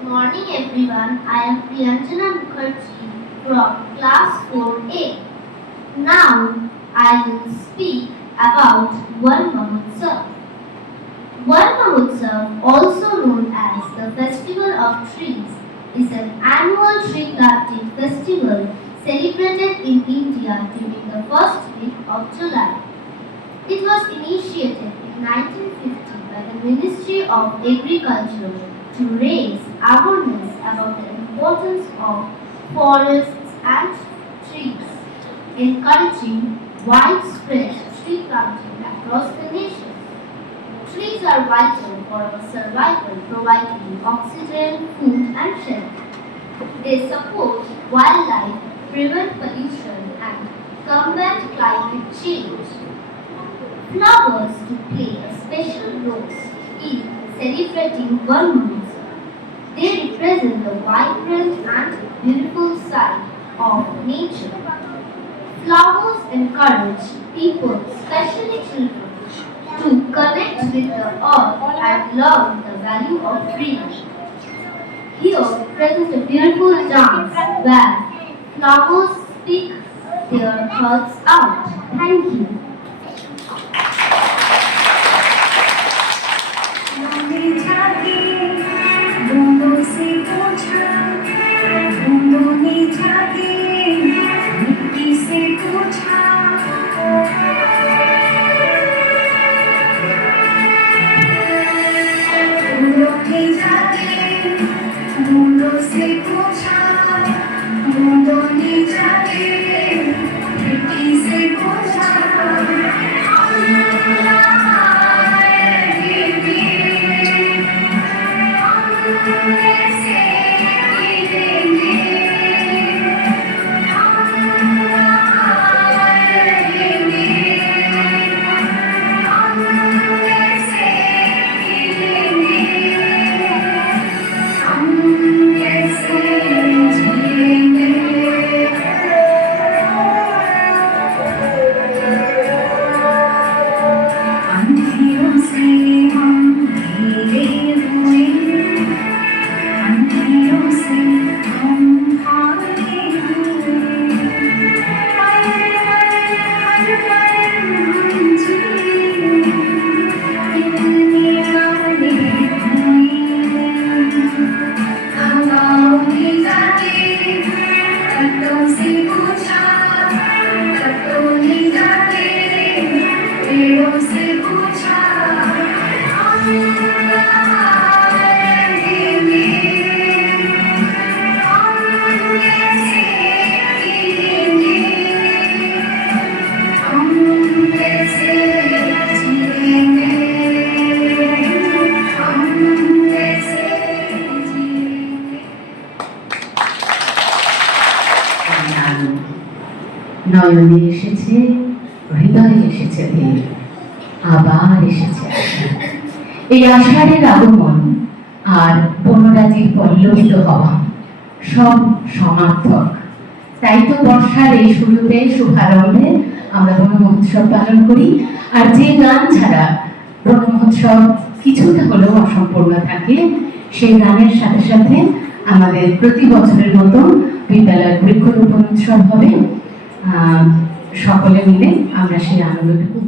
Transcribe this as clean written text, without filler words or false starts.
Good morning everyone. I am Priyanjana Mukherjee from class 4A. Now I will speak about Van Mahotsav. Van Mahotsav, also known as the Festival of Trees, is an annual tree planting festival celebrated in India during the first week of July. It was initiated in 1950 by the Ministry of Agriculture to raise awareness about the importance of forests and trees, encouraging widespread tree planting across the nation. Trees are vital for our survival, providing oxygen, food, and shelter. They support wildlife, prevent pollution, and combat climate change. Flowers to play a special role in celebrating Van Mahotsav. They represent the vibrant and beautiful side of nature. Flowers encourage people, especially children, to connect with the earth and learn the value of trees. Here presents a beautiful dance where flowers speak their hearts out. Thank you. बूंदों से पूछा, बूंदों ने जाके मिट्टी से पूछा, बूंदों ने जाके बूंदों से पूछा, बूंदों ने जाके मिट्टी से पूछा। নয়নে এসেছে, হৃদয়ে এসেছে ধীর, আবার এসেছে আশা। এই আষাঢ়ের আগমন আর বনরাজির পল্লবিত হওয়া সব সমার্থক। তাই তো বর্ষার এই শুরুতে শুভারম্ভে আমরা বন মহোৎসব পালন করি। আর যে গান ছাড়া বন মহোৎসব কিছুটা হলেও অসম্পূর্ণ থাকে, সেই গানের সাথে সাথে আমাদের প্রতি বছরের মতো বিদ্যালয়ের বৃক্ষরোপণ উৎসব হবে। সকলে মিলে আমরা সেই আনন্দটুকু